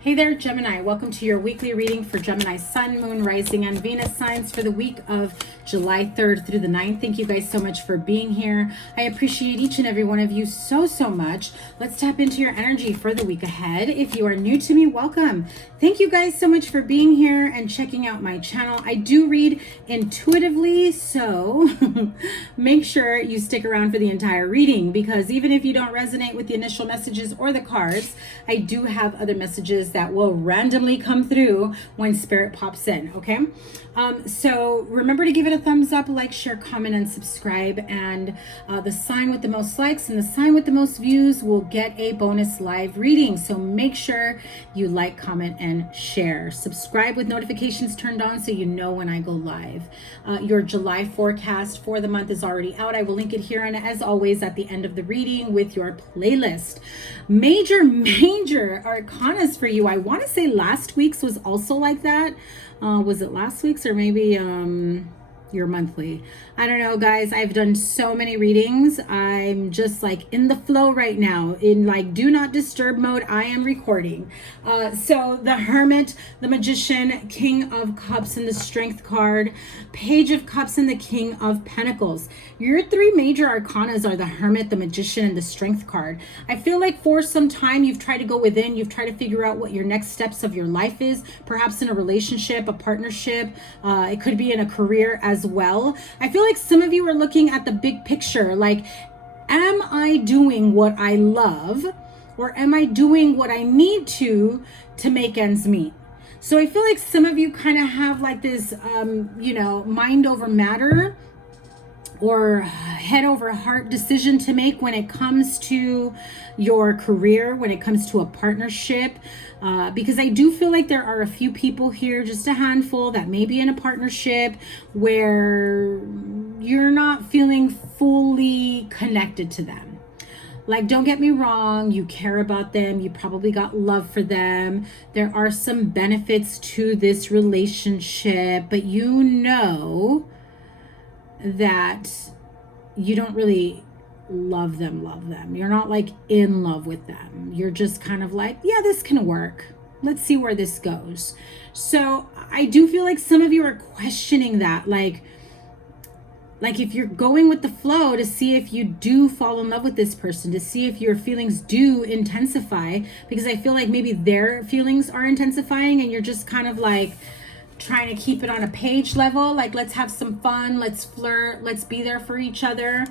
Hey there, Gemini. Welcome to your weekly reading for Gemini Sun, Moon, Rising, and Venus signs for the week of July 3rd through the 9th. Thank you guys so much for being here. I appreciate each and every one of you so much. Let's tap into your energy for the week ahead. If you are new to me, welcome. Thank you guys so much for being here and checking out my channel. I do read intuitively, so make sure you stick around for the entire reading, because even if you don't resonate with the initial messages or the cards, I do have other messages that will randomly come through when spirit pops in. Okay, so remember to give it a thumbs up, like, share, comment, and subscribe. And the sign with the most likes and the sign with the most views will get a bonus live reading. So make sure you like, comment, and share. Subscribe with notifications turned on so you know when I go live. Your July forecast for the month is already out. I will link it here, and as always at the end of the reading with your playlist. Major arcanas for you. I want to say last week's was also like that. Was it last week's or maybe your monthly? I don't know, guys. I've done so many readings. I'm just like in the flow right now, in like do not disturb mode. I am recording. So the Hermit, the Magician, King of Cups, and the Strength card, Page of Cups, and the King of Pentacles. Your three major arcanas are the Hermit, the Magician, and the Strength card. I feel like for some time you've tried to go within, you've tried to figure out what your next steps of your life is, perhaps in a relationship, a partnership, it could be in a career as well. I feel like some of you are looking at the big picture, like, am I doing what I love, or am I doing what I need to make ends meet? So I feel like some of you kind of have like this, mind over matter or head over heart decision to make when it comes to your career, when it comes to a partnership, because I do feel like there are a few people here, just a handful, that may be in a partnership where you're not feeling fully connected to them. Like, don't get me wrong, you care about them, you probably got love for them, there are some benefits to this relationship, but you know that you don't really love them. You're not like in love with them. You're just kind of like, yeah, this can work. Let's see where this goes. So I do feel like some of you are questioning that, like if you're going with the flow to see if you do fall in love with this person, to see if your feelings do intensify, because I feel like maybe their feelings are intensifying and you're just kind of like trying to keep it on a page level, like, let's have some fun, let's flirt, let's be there for each other.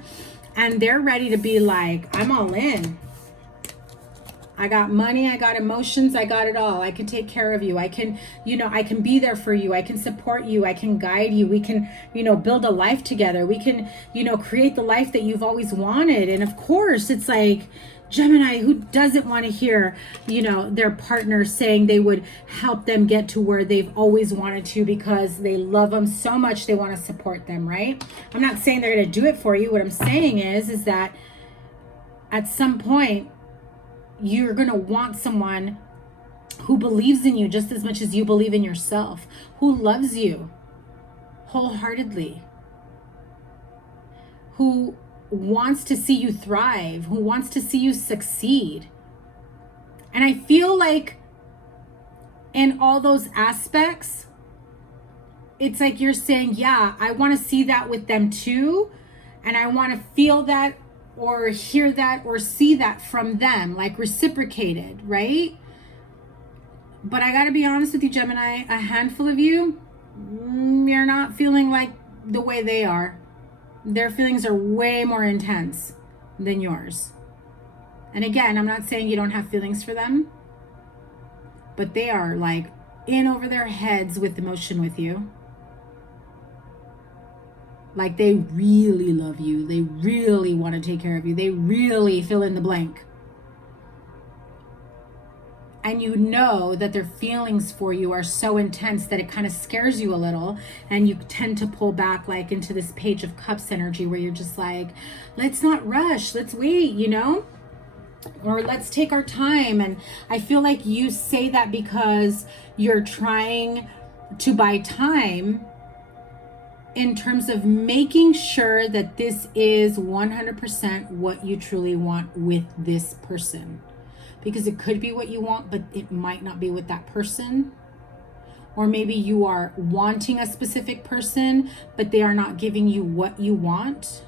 And they're ready to be like, I'm all in. I got money, I got emotions, I got it all. I can take care of you. I can, I can be there for you. I can support you. I can guide you. We can, build a life together. We can, create the life that you've always wanted. And of course, it's like, Gemini, who doesn't want to hear, their partner saying they would help them get to where they've always wanted to because they love them so much they want to support them, right? I'm not saying they're going to do it for you. What I'm saying is that at some point, you're going to want someone who believes in you just as much as you believe in yourself, who loves you wholeheartedly, who wants to see you thrive, who wants to see you succeed. And I feel like in all those aspects, it's like you're saying, yeah, I want to see that with them too. And I want to feel that or hear that or see that from them, like reciprocated, right? But I got to be honest with you, Gemini, a handful of you, you're not feeling like the way they are. Their feelings are way more intense than yours. And again, I'm not saying you don't have feelings for them, but they are like in over their heads with emotion with you. Like they really love you. They really want to take care of you. They really fill in the blank. And you know that their feelings for you are so intense that it kind of scares you a little, and you tend to pull back like into this Page of Cups energy where you're just like, let's not rush, let's wait, or let's take our time. And I feel like you say that because you're trying to buy time in terms of making sure that this is 100% what you truly want with this person. because it could be what you want, but it might not be with that person. Or maybe you are wanting a specific person, but they are not giving you what you want.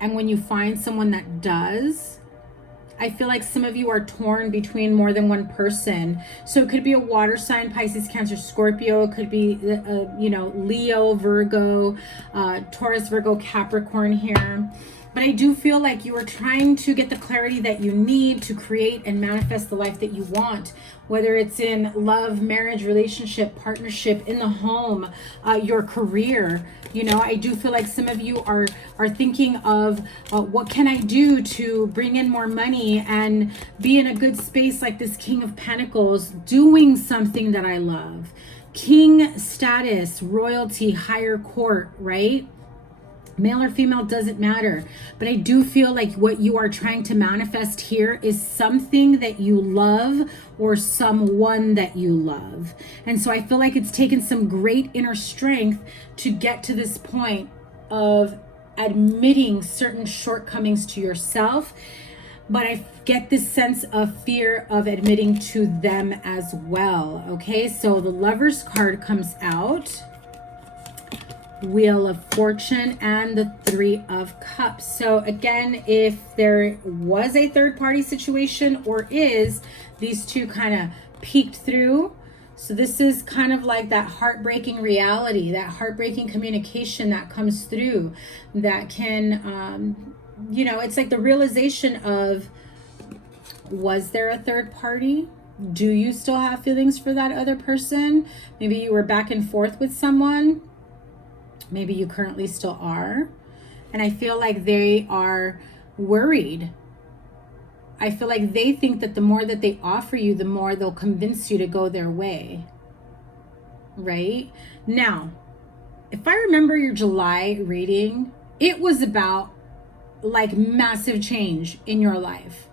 And when you find someone that does, I feel like some of you are torn between more than one person. So it could be a water sign, Pisces, Cancer, Scorpio. It could be, Leo, Virgo, Taurus, Virgo, Capricorn here. But I do feel like you are trying to get the clarity that you need to create and manifest the life that you want, whether it's in love, marriage, relationship, partnership, in the home, your career. I do feel like some of you are thinking of what can I do to bring in more money and be in a good space, like this King of Pentacles, doing something that I love. King status, royalty, higher court, right? Male or female, doesn't matter. But I do feel like what you are trying to manifest here is something that you love or someone that you love. And so I feel like it's taken some great inner strength to get to this point of admitting certain shortcomings to yourself. But I get this sense of fear of admitting to them as well. Okay, so the Lover's card comes out. Wheel of Fortune and the Three of Cups. So again, if there was a third party situation or is, these two kind of peeked through. So this is kind of like that heartbreaking reality, that heartbreaking communication that comes through that can, it's like the realization of, was there a third party? Do you still have feelings for that other person? Maybe you were back and forth with someone. Maybe you currently still are. And I feel like they are worried. I feel like they think that the more that they offer you, the more they'll convince you to go their way. Right? Now, if I remember your July reading, it was about like massive change in your life.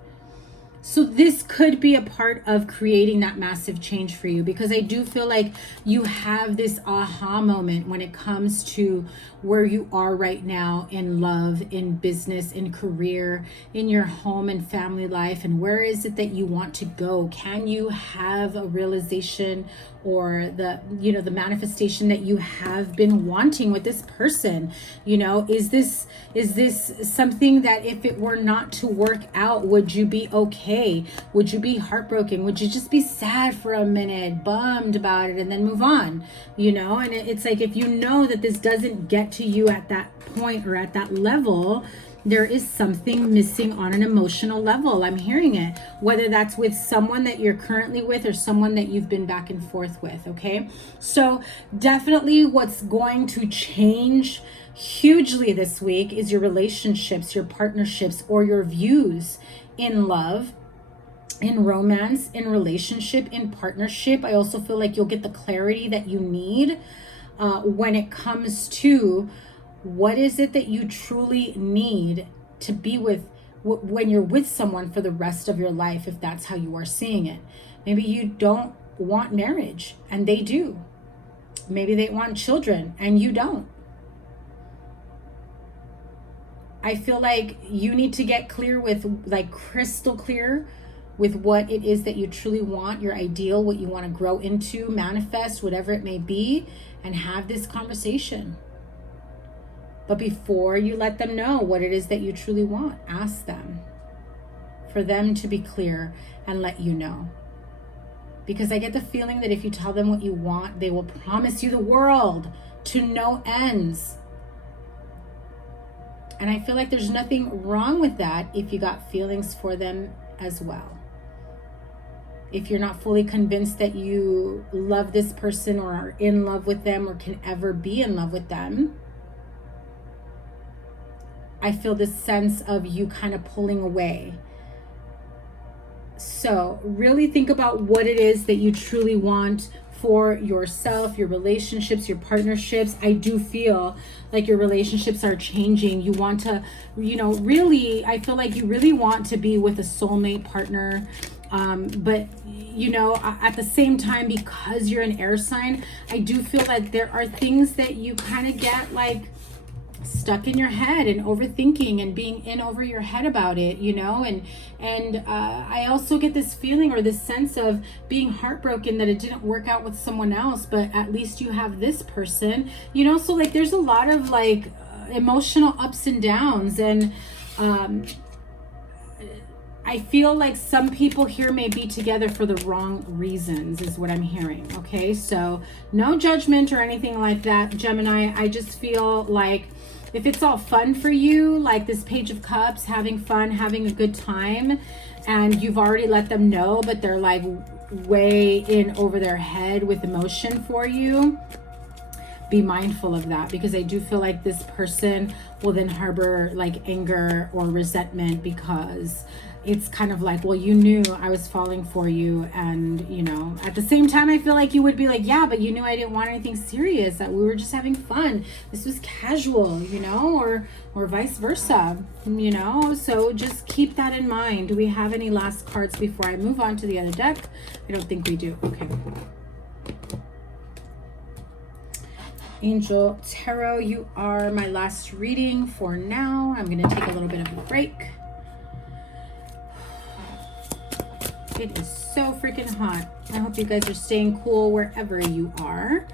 So this could be a part of creating that massive change for you, because I do feel like you have this aha moment when it comes to where you are right now in love, in business, in career, in your home and family life, and where is it that you want to go? Can you have a realization or the manifestation that you have been wanting with this person? Is this something that if it were not to work out, would you be okay? Would you be heartbroken? Would you just be sad for a minute, bummed about it, and then move on? And it's like, if you know that this doesn't get to you at that point or at that level, there is something missing on an emotional level. I'm hearing it, whether that's with someone that you're currently with or someone that you've been back and forth with. Okay, so definitely what's going to change hugely this week is your relationships, your partnerships, or your views in love, in romance, in relationship, in partnership. I also feel like you'll get the clarity that you need when it comes to what is it that you truly need to be with when you're with someone for the rest of your life, if that's how you are seeing it. Maybe you don't want marriage and they do. Maybe they want children and you don't. I feel like you need to get clear with, like, crystal clear with what it is that you truly want, your ideal, what you want to grow into, manifest, whatever it may be, and have this conversation. But before you let them know what it is that you truly want, ask them for them to be clear and let you know. Because I get the feeling that if you tell them what you want, they will promise you the world to no ends. And I feel like there's nothing wrong with that if you got feelings for them as well. If you're not fully convinced that you love this person or are in love with them or can ever be in love with them, I feel this sense of you kind of pulling away. So really think about what it is that you truly want for yourself, your relationships, your partnerships. I do feel like your relationships are changing. You want to, really, I feel like you really want to be with a soulmate partner. But at the same time, because you're an air sign, I do feel like there are things that you kind of get like stuck in your head and overthinking and being in over your head about it, you know. And I also get this feeling or this sense of being heartbroken that it didn't work out with someone else, but at least you have this person, you know. So like there's a lot of like emotional ups and downs, and I feel like some people here may be together for the wrong reasons is what I'm hearing. Okay, so no judgment or anything like that, Gemini. I just feel like if it's all fun for you, like this Page of Cups, having fun, having a good time, and you've already let them know, but they're like way in over their head with emotion for you, be mindful of that, because I do feel like this person will then harbor like anger or resentment, because it's kind of like, well, you knew I was falling for you, and you know, at the same time I feel like you would be like, yeah, but you knew I didn't want anything serious, that we were just having fun, this was casual, you know, or vice versa, you know. So just keep that in mind. Do we have any last cards before I move on to the other deck? I don't think we do. Okay. Angel Tarot, you are my last reading for now. I'm going to take a little bit of a break. It is so freaking hot. I hope you guys are staying cool wherever you are.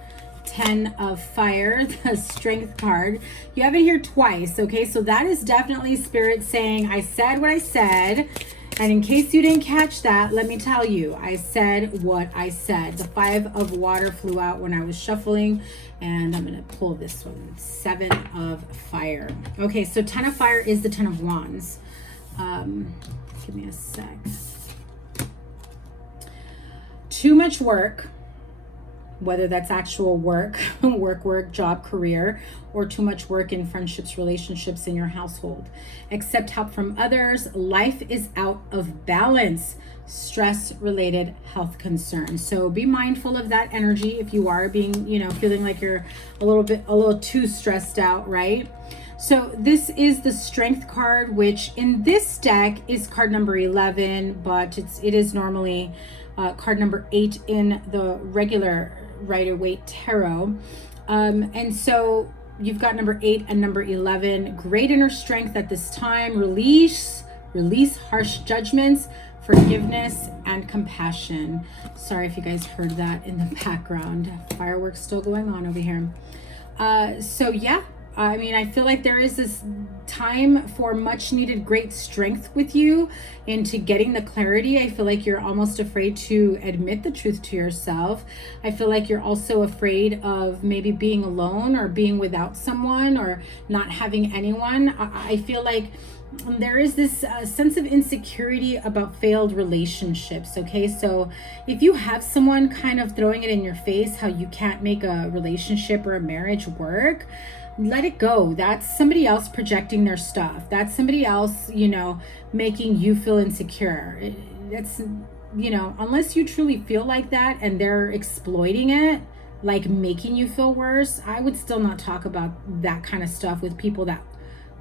10 of Fire, the Strength card. You have it here twice, okay? So that is definitely Spirit saying, I said what I said. And in case you didn't catch that, let me tell you, I said what I said. The 5 of Water flew out when I was shuffling, and I'm going to pull this one. 7 of Fire. Okay, so 10 of Fire is the 10 of Wands. Give me a sec. Too much work, whether that's actual work, work, job, career, or too much work in friendships, relationships, in your household. Accept help from others. Life is out of balance. Stress-related health concerns. So be mindful of that energy if you are being, you know, feeling like you're a little too stressed out, right? So this is the Strength card, which in this deck is card number 11, but it is normally card number 8 in the regular Rider-Waite Tarot. And so you've got number 8 and number 11. Great inner strength at this time. Release harsh judgments, forgiveness, and compassion. Sorry if you guys heard that in the background. Fireworks still going on over here. So yeah, I mean, I feel like there is this time for much needed great strength with you into getting the clarity. I feel like you're almost afraid to admit the truth to yourself. I feel like you're also afraid of maybe being alone or being without someone or not having anyone. I feel like there is this sense of insecurity about failed relationships. Okay, so if you have someone kind of throwing it in your face how you can't make a relationship or a marriage work, let it go. That's somebody else projecting their stuff. That's somebody else, you know, making you feel insecure. That's, you know, unless you truly feel like that and they're exploiting it, like making you feel worse, I would still not talk about that kind of stuff with people that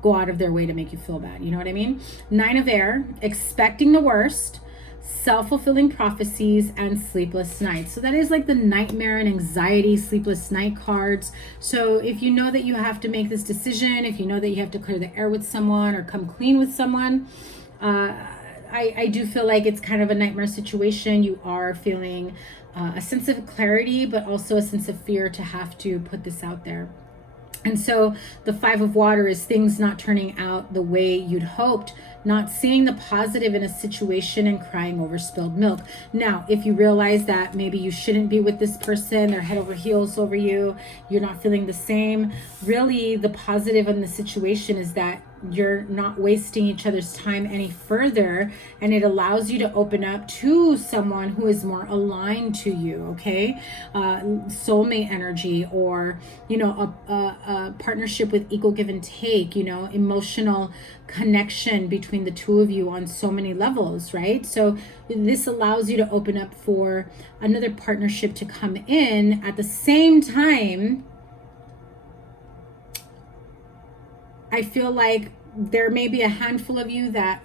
go out of their way to make you feel bad. You know what I mean? 9 of Air, expecting the worst, self-fulfilling prophecies, and sleepless nights. So that is like the nightmare and anxiety, sleepless night cards. So if you know that you have to make this decision, if you know that you have to clear the air with someone or come clean with someone, I do feel like it's kind of a nightmare situation. You are feeling a sense of clarity, but also a sense of fear to have to put this out there. And so the 5 of Water is things not turning out the way you'd hoped, not seeing the positive in a situation and crying over spilled milk. Now, if you realize that maybe you shouldn't be with this person, they're head over heels over you, you're not feeling the same, really the positive in the situation is that you're not wasting each other's time any further, and it allows you to open up to someone who is more aligned to you. Okay, soulmate energy, or you know, a partnership with equal give and take, you know, emotional connection between the two of you on so many levels, right? So this allows you to open up for another partnership to come in. At the same time, I feel like there may be a handful of you that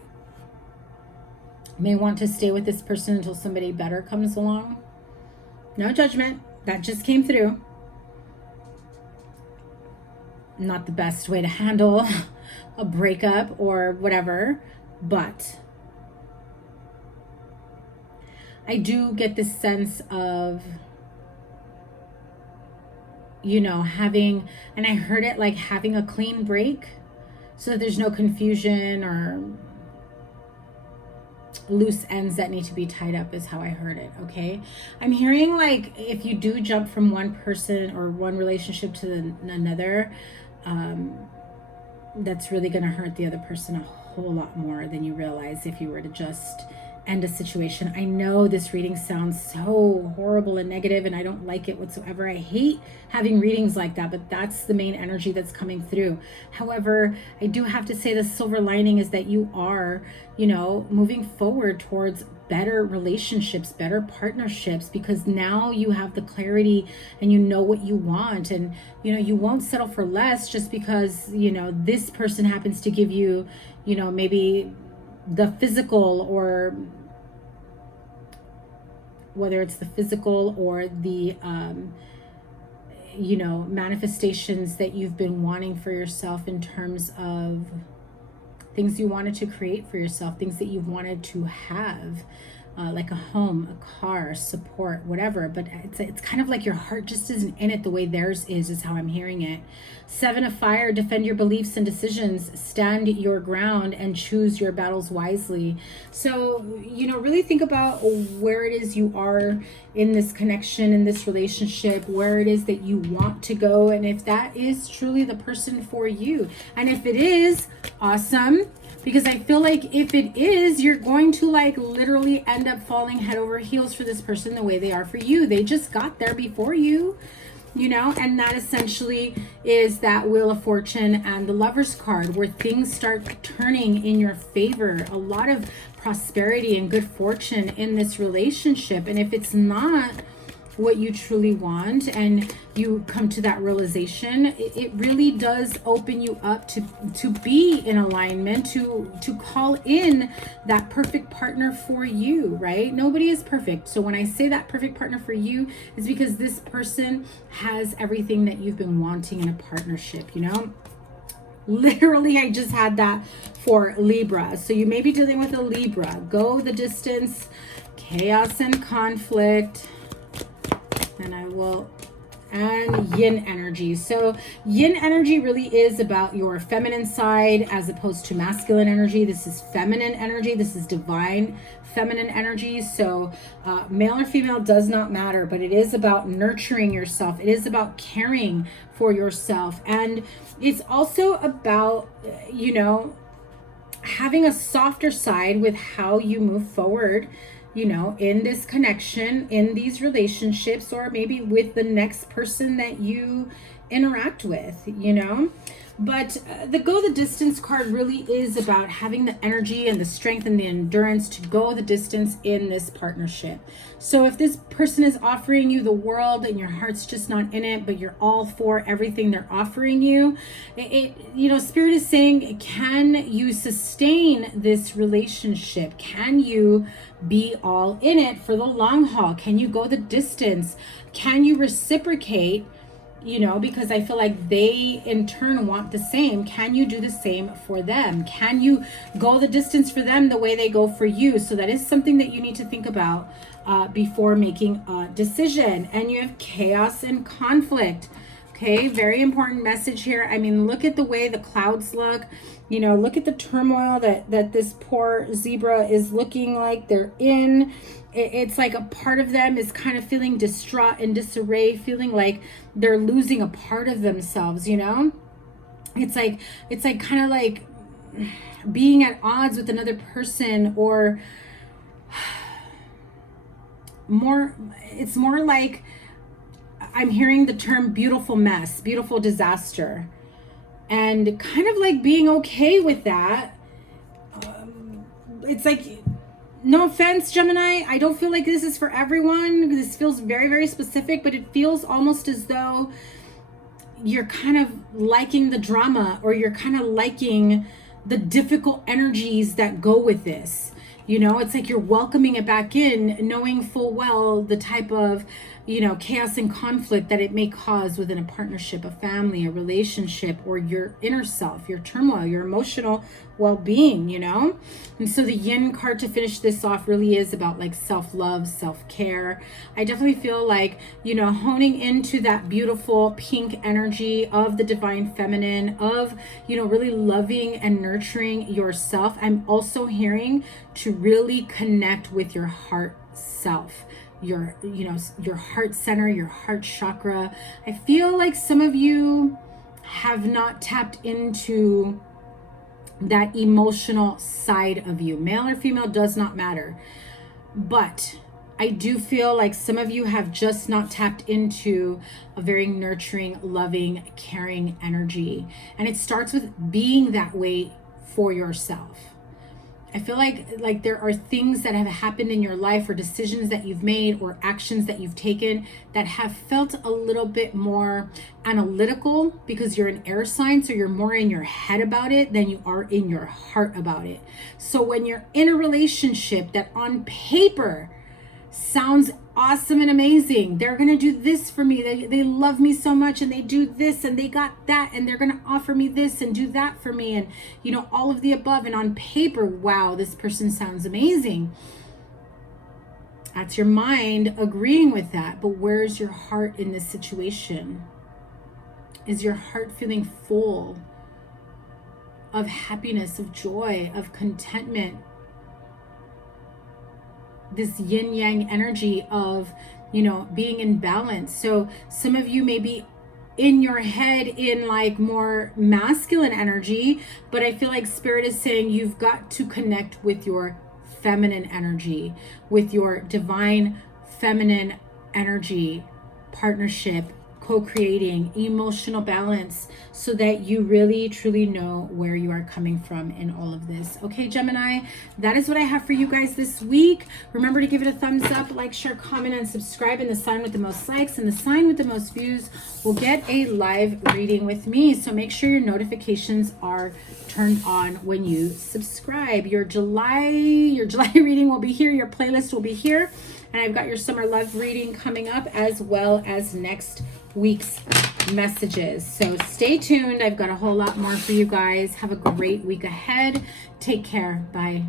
may want to stay with this person until somebody better comes along. No judgment. That just came through. not the best way to handle a breakup or whatever, but I do get this sense of, you know, having, and I heard it like having a clean break so that there's no confusion or loose ends that need to be tied up, is how I heard it. Okay, I'm hearing like if you do jump from one person or one relationship to another, that's really going to hurt the other person a whole lot more than you realize if you were to just end a situation. I know this reading sounds so horrible and negative, and I don't like it whatsoever. I hate having readings like that, but that's the main energy that's coming through. However, I do have to say the silver lining is that you are, you know, moving forward towards better relationships, better partnerships, because now you have the clarity and you know what you want, and you know you won't settle for less just because, you know, this person happens to give you, you know, maybe the physical, or whether it's the physical or the you know, manifestations that you've been wanting for yourself in terms of things you wanted to create for yourself, things that you've wanted to have, like a home, a car, support, whatever. But it's kind of like your heart just isn't in it the way theirs is how I'm hearing it. 7 of Fire, defend your beliefs and decisions, stand your ground, and choose your battles wisely. So, you know, really think about where it is you are in this connection, in this relationship, where it is that you want to go, and if that is truly the person for you. And if it is, awesome. Because I feel like if it is, you're going to like literally end up falling head over heels for this person the way they are for you. They just got there before you, you know, and that essentially is that Wheel of Fortune and the Lover's card, where things start turning in your favor. A lot of prosperity and good fortune in this relationship. And if it's not what you truly want and you come to that realization, it really does open you up to be in alignment, to call in that perfect partner for you, right? Nobody is perfect. So when I say that perfect partner for you, is because this person has everything that you've been wanting in a partnership, you know? Literally, I just had that for Libra. So you may be dealing with a Libra. Go the distance, chaos and conflict. And and yin energy. So yin energy really is about your feminine side as opposed to masculine energy. This is feminine energy. This is divine feminine energy. So male or female does not matter, but it is about nurturing yourself. It is about caring for yourself. And it's also about, you know, having a softer side with how you move forward, you know, in this connection, in these relationships, or maybe with the next person that you interact with, you know. But the go the distance card really is about having the energy and the strength and the endurance to go the distance in this partnership. So if this person is offering you the world and your heart's just not in it, but you're all for everything they're offering you, you know, Spirit is saying, can you sustain this relationship? Can you be all in it for the long haul? Can you go the distance? Can you reciprocate? You know, because I feel like they in turn want the same. Can you do the same for them? Can you go the distance for them the way they go for you? So that is something that you need to think about before making a decision. And you have chaos and conflict. Okay, very important message here. I mean, look at the way the clouds look. You know, look at the turmoil that this poor zebra is looking like they're in. It's like a part of them is kind of feeling distraught and disarray, feeling like they're losing a part of themselves, you know? It's like kind of like being at odds with another person, or it's more like I'm hearing the term beautiful mess, beautiful disaster, and kind of like being okay with that. It's like, no offense, Gemini, I don't feel like this is for everyone. This feels very, very specific, but it feels almost as though you're kind of liking the drama, or you're kind of liking the difficult energies that go with this. You know, it's like you're welcoming it back in, knowing full well the type of, chaos and conflict that it may cause within a partnership, a family, a relationship, or your inner self, your turmoil, your emotional well-being, And so the yin card to finish this off really is about like self-love, self-care. I definitely feel like, honing into that beautiful pink energy of the divine feminine, of, really loving and nurturing yourself. I'm also hearing to really connect with your heart self, your heart center, your heart chakra. I feel like some of you have not tapped into that emotional side of you. Male or female does not matter. But I do feel like some of you have just not tapped into a very nurturing, loving, caring energy. And it starts with being that way for yourself. I feel like there are things that have happened in your life, or decisions that you've made, or actions that you've taken that have felt a little bit more analytical because you're an air sign, so you're more in your head about it than you are in your heart about it. So when you're in a relationship that on paper sounds awesome and amazing, they're gonna do this for me, they love me so much, and they do this and they got that, and they're gonna offer me this and do that for me, and all of the above, and on paper, wow, this person sounds amazing. That's your mind agreeing with that. But where's your heart in this situation? Is your heart feeling full of happiness, of joy, of contentment? This yin yang energy of, being in balance. So some of you may be in your head in like more masculine energy, but I feel like Spirit is saying you've got to connect with your feminine energy, with your divine feminine energy, partnership, co-creating, emotional balance, so that you really truly know where you are coming from in all of this. Okay, Gemini, that is what I have for you guys this week. Remember to give it a thumbs up, like, share, comment, and subscribe. And the sign with the most likes and the sign with the most views will get a live reading with me. So make sure your notifications are turned on when you subscribe. Your July reading will be here. Your playlist will be here. And I've got your summer love reading coming up, as well as next week's messages. So stay tuned. I've got a whole lot more for you guys. Have a great week ahead. Take care. Bye.